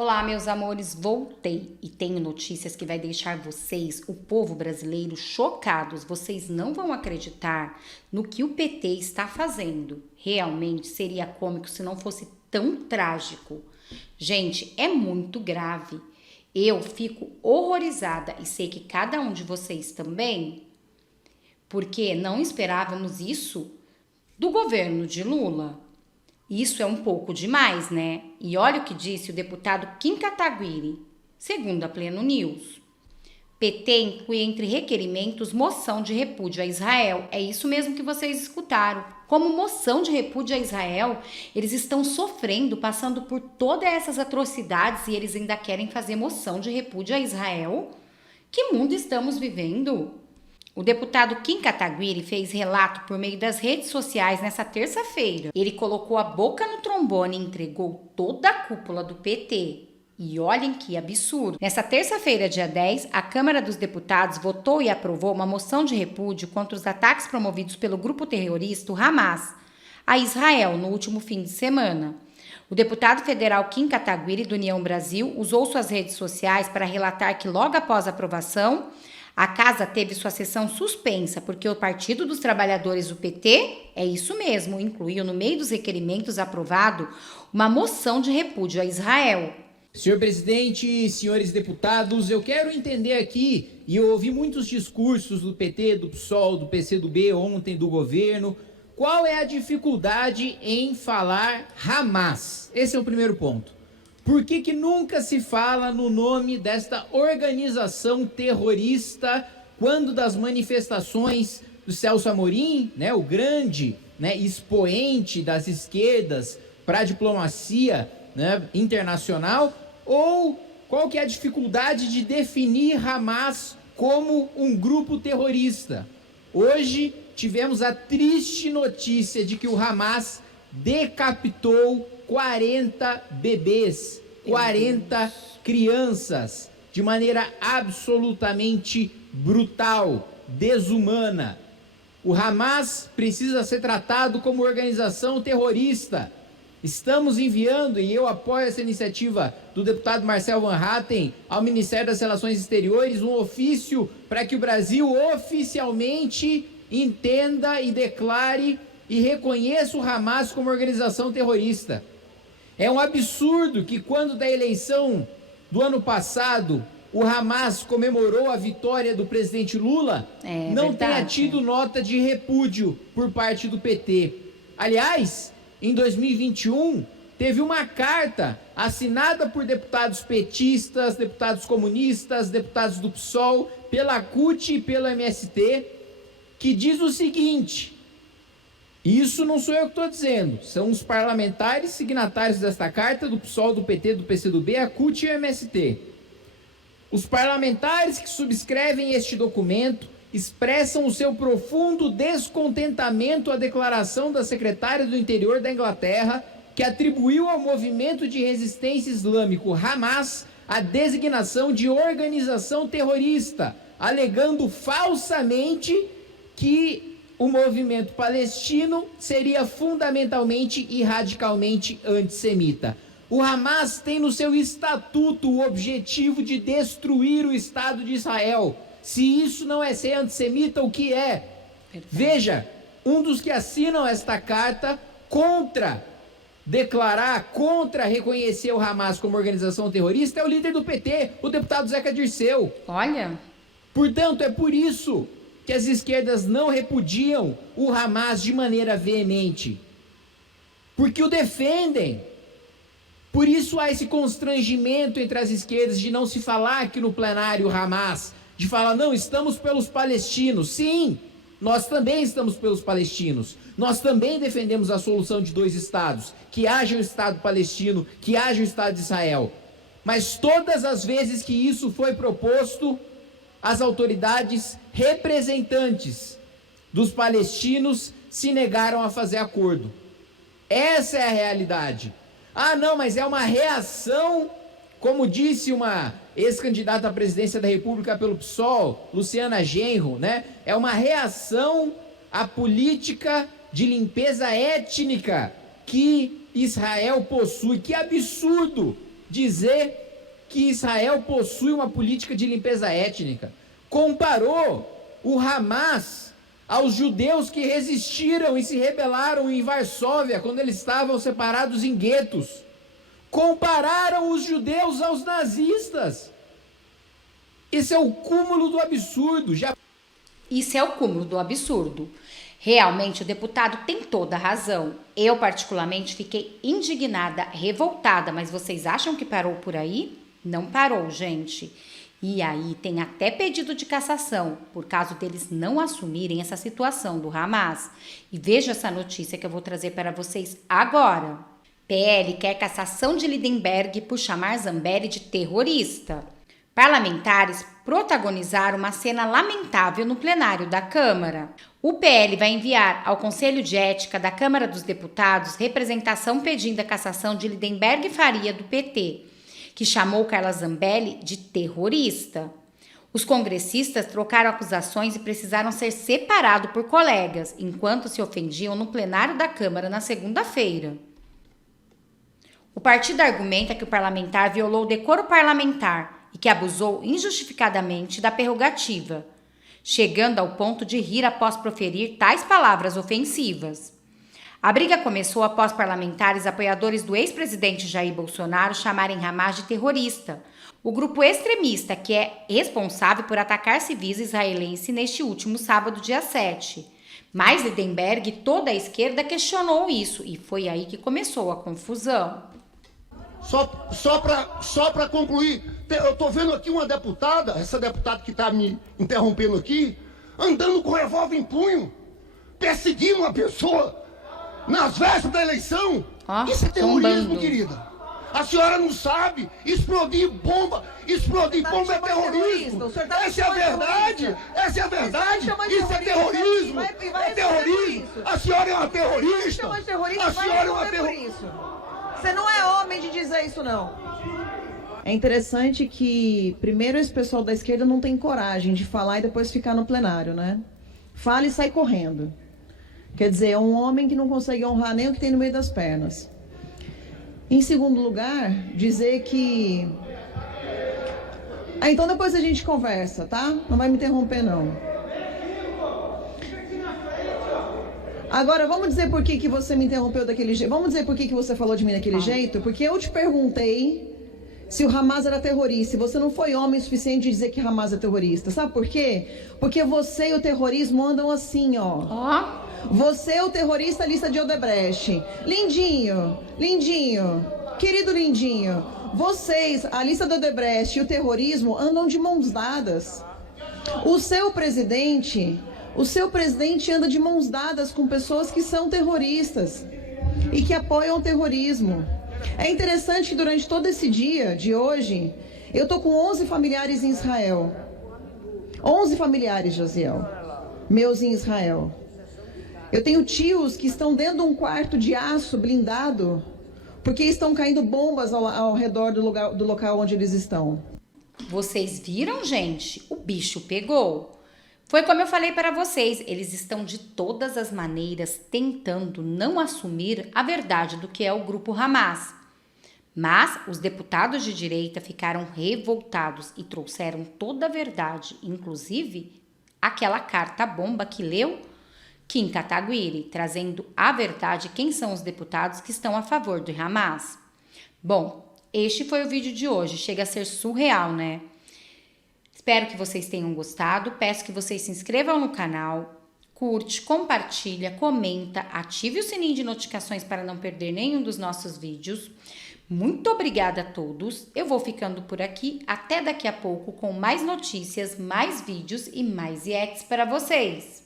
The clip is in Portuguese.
Olá, meus amores, voltei e tenho notícias que vai deixar vocês, o povo brasileiro, chocados. Vocês não vão acreditar no que o PT está fazendo. Realmente seria cômico se não fosse tão trágico. Gente, é muito grave. Eu fico horrorizada e sei que cada um de vocês também, porque não esperávamos isso do governo de Lula. Isso é um pouco demais, né? E olha o que disse o deputado Kim Kataguiri, segundo a Pleno News. PT inclui entre requerimentos moção de repúdio a Israel. É isso mesmo que vocês escutaram. Como moção de repúdio a Israel, eles estão sofrendo, passando por todas essas atrocidades e eles ainda querem fazer moção de repúdio a Israel? Que mundo estamos vivendo? O deputado Kim Kataguiri fez relato por meio das redes sociais nessa terça-feira. Ele colocou a boca no trombone e entregou toda a cúpula do PT. E olhem que absurdo. Nessa terça-feira, dia 10, a Câmara dos Deputados votou e aprovou uma moção de repúdio contra os ataques promovidos pelo grupo terrorista Hamas a Israel no último fim de semana. O deputado federal Kim Kataguiri, do União Brasil, usou suas redes sociais para relatar que logo após a aprovação, a casa teve sua sessão suspensa porque o Partido dos Trabalhadores, o PT, é isso mesmo, incluiu no meio dos requerimentos aprovado uma moção de repúdio a Israel. Senhor presidente, senhores deputados, eu quero entender aqui, e eu ouvi muitos discursos do PT, do PSOL, do PCdoB ontem, do governo, qual é a dificuldade em falar Hamas? Esse é o primeiro ponto. Por que nunca se fala no nome desta organização terrorista quando das manifestações do Celso Amorim, né, o grande, né, expoente das esquerdas para a diplomacia, né, internacional? Ou qual que é a dificuldade de definir Hamas como um grupo terrorista? Hoje tivemos a triste notícia de que o Hamas decapitou 40 bebês, 40 crianças, de maneira absolutamente brutal, desumana. O Hamas precisa ser tratado como organização terrorista. Estamos enviando, e eu apoio essa iniciativa do deputado Marcel Van Hatten, ao Ministério das Relações Exteriores, um ofício para que o Brasil oficialmente entenda e declare e reconheça o Hamas como organização terrorista. É um absurdo que quando da eleição do ano passado o Hamas comemorou a vitória do presidente Lula, não tenha tido nota de repúdio por parte do PT. Aliás, em 2021, teve uma carta assinada por deputados petistas, deputados comunistas, deputados do PSOL, pela CUT e pelo MST, que diz o seguinte: isso não sou eu que estou dizendo, são os parlamentares signatários desta carta, do PSOL, do PT, do PCdoB, a CUT e o MST. Os parlamentares que subscrevem este documento expressam o seu profundo descontentamento à declaração da secretária do Interior da Inglaterra, que atribuiu ao movimento de resistência islâmico Hamas a designação de organização terrorista, alegando falsamente que o movimento palestino seria fundamentalmente e radicalmente antissemita. O Hamas tem no seu estatuto o objetivo de destruir o Estado de Israel. Se isso não é ser antissemita, o que é? Veja, um dos que assinam esta carta contra reconhecer o Hamas como organização terrorista é o líder do PT, o deputado Zeca Dirceu. Olha. Portanto, é por isso que as esquerdas não repudiam o Hamas de maneira veemente, porque o defendem. Por isso há esse constrangimento entre as esquerdas de não se falar aqui no plenário Hamas, de falar, não, estamos pelos palestinos. Sim, nós também estamos pelos palestinos. Nós também defendemos a solução de 2 estados, que haja um Estado palestino, que haja um Estado de Israel. Mas todas as vezes que isso foi proposto, as autoridades representantes dos palestinos se negaram a fazer acordo. Essa é a realidade. Ah, não, mas é uma reação, como disse uma ex-candidata à presidência da República pelo PSOL, Luciana Genro, né? É uma reação à política de limpeza étnica que Israel possui. Que absurdo! dizer que Israel possui uma política de limpeza étnica. Comparou o Hamas aos judeus que resistiram e se rebelaram em Varsóvia quando eles estavam separados em guetos. Compararam os judeus aos nazistas. Esse é o cúmulo do absurdo. Isso é o cúmulo do absurdo. Realmente, o deputado tem toda a razão. Eu, particularmente, fiquei indignada, revoltada, mas vocês acham que parou por aí? Não parou, gente. E aí tem até pedido de cassação, por caso deles não assumirem essa situação do Hamas. E veja essa notícia que eu vou trazer para vocês agora. PL quer cassação de Lindenberg por chamar Zambelli de terrorista. Parlamentares protagonizaram uma cena lamentável no plenário da Câmara. O PL vai enviar ao Conselho de Ética da Câmara dos Deputados representação pedindo a cassação de Lindenberg Faria, do PT, que chamou Carla Zambelli de terrorista. Os congressistas trocaram acusações e precisaram ser separados por colegas, enquanto se ofendiam no plenário da Câmara na segunda-feira. O partido argumenta que o parlamentar violou o decoro parlamentar e que abusou injustificadamente da prerrogativa, chegando ao ponto de rir após proferir tais palavras ofensivas. A briga começou após parlamentares apoiadores do ex-presidente Jair Bolsonaro chamarem Hamas de terrorista, o grupo extremista que é responsável por atacar civis israelenses neste último sábado, dia 7. Mas Lindenberg e toda a esquerda questionou isso e foi aí que começou a confusão. Só para concluir, eu tô vendo aqui uma deputada, essa deputada que tá me interrompendo aqui, andando com revólver em punho, perseguindo uma pessoa nas vésperas da eleição. Isso é terrorismo, querida. A senhora não sabe, explodir bomba é terrorismo. Essa é a verdade, isso é terrorismo, é terrorismo. A senhora é uma terrorista. A senhora é uma terrorista. Você não é homem de dizer isso, não. É interessante que, primeiro, esse pessoal da esquerda não tem coragem de falar e depois ficar no plenário, né? Fala e sai correndo. Quer dizer, é um homem que não consegue honrar nem o que tem no meio das pernas. Em segundo lugar, dizer que... então depois a gente conversa, tá? Não vai me interromper, não. Agora, vamos dizer por que você me interrompeu daquele jeito. Vamos dizer por que você falou de mim daquele jeito? Porque eu te perguntei se o Hamas era terrorista. E você não foi homem o suficiente de dizer que Hamas é terrorista. Sabe por quê? Porque você e o terrorismo andam assim, ó. Você é o terrorista lista de Odebrecht. Lindinho, querido Lindinho, vocês, a lista de Odebrecht e o terrorismo andam de mãos dadas. O seu presidente anda de mãos dadas com pessoas que são terroristas e que apoiam o terrorismo. É interessante que durante todo esse dia de hoje, eu tô com 11 familiares em Israel. 11 familiares, Josiel, meus em Israel. Eu tenho tios que estão dentro de um quarto de aço blindado porque estão caindo bombas ao redor do local onde eles estão. Vocês viram, gente? O bicho pegou. Foi como eu falei para vocês, eles estão de todas as maneiras tentando não assumir a verdade do que é o grupo Hamas. Mas os deputados de direita ficaram revoltados e trouxeram toda a verdade, inclusive aquela carta-bomba que leu Kim Kataguiri, trazendo a verdade quem são os deputados que estão a favor do Hamas. Bom, este foi o vídeo de hoje, chega a ser surreal, né? Espero que vocês tenham gostado, peço que vocês se inscrevam no canal, curte, compartilha, comenta, ative o sininho de notificações para não perder nenhum dos nossos vídeos. Muito obrigada a todos, eu vou ficando por aqui, até daqui a pouco com mais notícias, mais vídeos e mais reacts para vocês.